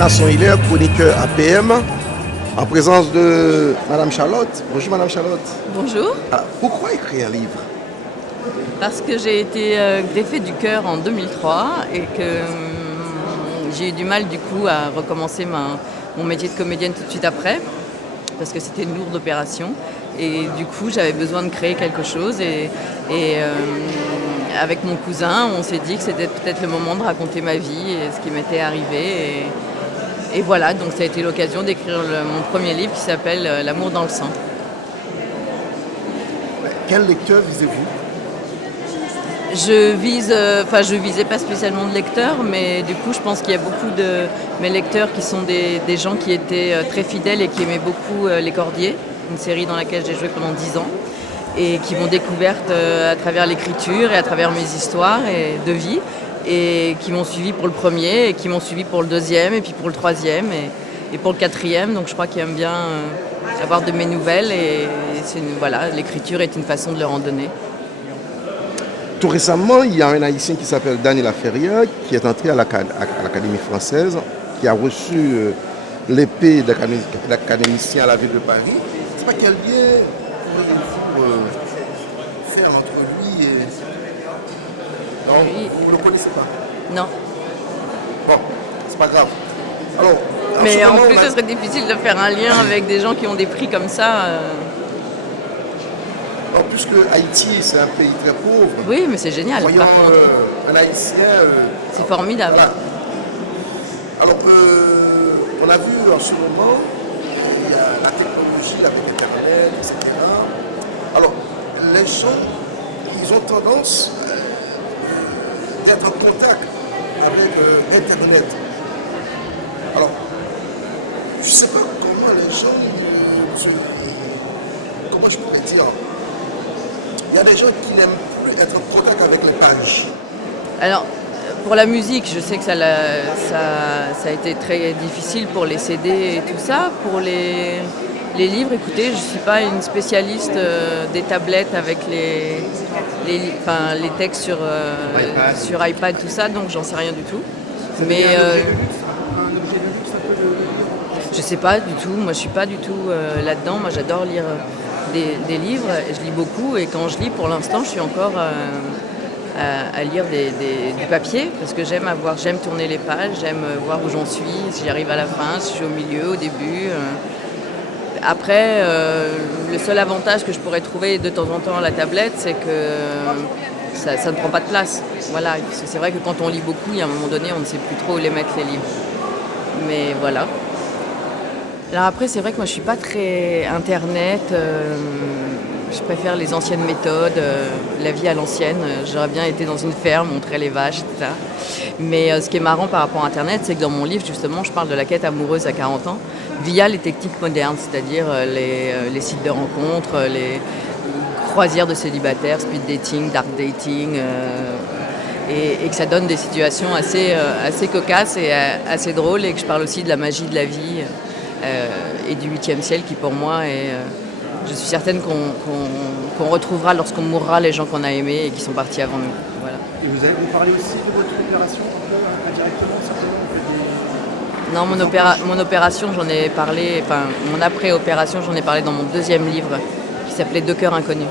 Nasson Hiller, chroniqueur APM, en présence de Madame Charlotte. Bonjour Madame Charlotte. Bonjour. Pourquoi écrire un livre? Parce que j'ai été greffée du cœur en 2003 et que j'ai eu du mal du coup à recommencer mon métier de comédienne tout de suite après, parce que c'était une lourde opération. Et du coup, j'avais besoin de créer quelque chose et avec mon cousin, on s'est dit que c'était peut-être le moment de raconter ma vie et ce qui m'était arrivé. Et voilà, donc ça a été l'occasion d'écrire mon premier livre qui s'appelle L'amour dans le sang. Quel lecteur visez-vous? Je visais pas spécialement de lecteurs, mais du coup, je pense qu'il y a beaucoup de mes lecteurs qui sont des gens qui étaient très fidèles et qui aimaient beaucoup Les Cordiers, une série dans laquelle j'ai joué pendant 10 ans, et qui m'ont découverte à travers l'écriture et à travers mes histoires de vie, et qui m'ont suivi pour le premier, et qui m'ont suivi pour le deuxième, et puis pour le troisième, et pour le quatrième. Donc je crois qu'ils aiment bien avoir de mes nouvelles, et l'écriture est une façon de leur en donner. Tout récemment, il y a un Haïtien qui s'appelle Daniel Laferrière, qui est entré à l'Académie française, qui a reçu l'épée d'académicien à la ville de Paris. C'est pas quel lien pourriez-vous faire entre lui et... Non, vous ne le connaissez pas? Non. Bon, c'est pas grave. Alors, mais en plus, ce serait difficile de faire un lien avec des gens qui ont des prix comme ça. Alors, puisque Haïti, c'est un pays très pauvre. Oui, mais c'est génial. Voyons, par contre. un Haïtien... c'est formidable. Voilà. Alors, on a vu en ce moment, il y a la technologie avec Internet, etc. Alors, les gens, ils ont tendance d'être en contact avec Internet. Alors, je ne sais pas comment les gens, comment je pourrais dire, il y a des gens qui n'aiment plus être en contact avec les pages. Alors, pour la musique, je sais que ça a été très difficile pour les CD et tout ça. Pour les livres, écoutez, je ne suis pas une spécialiste des tablettes avec les textes sur iPad, tout ça, donc j'en sais rien du tout. Mais je sais pas du tout, moi je suis pas du tout là-dedans. Moi j'adore lire des livres, et je lis beaucoup, et quand je lis, pour l'instant, je suis encore à lire du papier, parce que j'aime tourner les pages, j'aime voir où j'en suis, si j'arrive à la fin, si je suis au milieu, au début. Après, le seul avantage que je pourrais trouver de temps en temps à la tablette, c'est que ça ne prend pas de place. Voilà, parce que c'est vrai que quand on lit beaucoup, il y a un moment donné, on ne sait plus trop où les mettre, les livres. Mais voilà. Alors après, c'est vrai que moi, je ne suis pas très Internet. Je préfère les anciennes méthodes, la vie à l'ancienne. J'aurais bien été dans une ferme, montrer les vaches, etc. Mais ce qui est marrant par rapport à Internet, c'est que dans mon livre, justement, je parle de la quête amoureuse à 40 ans via les techniques modernes, c'est-à-dire les sites de rencontres, les croisières de célibataires, speed dating, dark dating, et que ça donne des situations assez cocasses et assez drôles, et que je parle aussi de la magie de la vie et du 8e ciel qui, pour moi, est... je suis certaine qu'on retrouvera lorsqu'on mourra les gens qu'on a aimés et qui sont partis avant nous. Voilà. Et vous parlez aussi de votre opération indirectement, Non, mon opération, j'en ai parlé, mon après-opération, j'en ai parlé dans mon deuxième livre qui s'appelait Deux cœurs inconnus.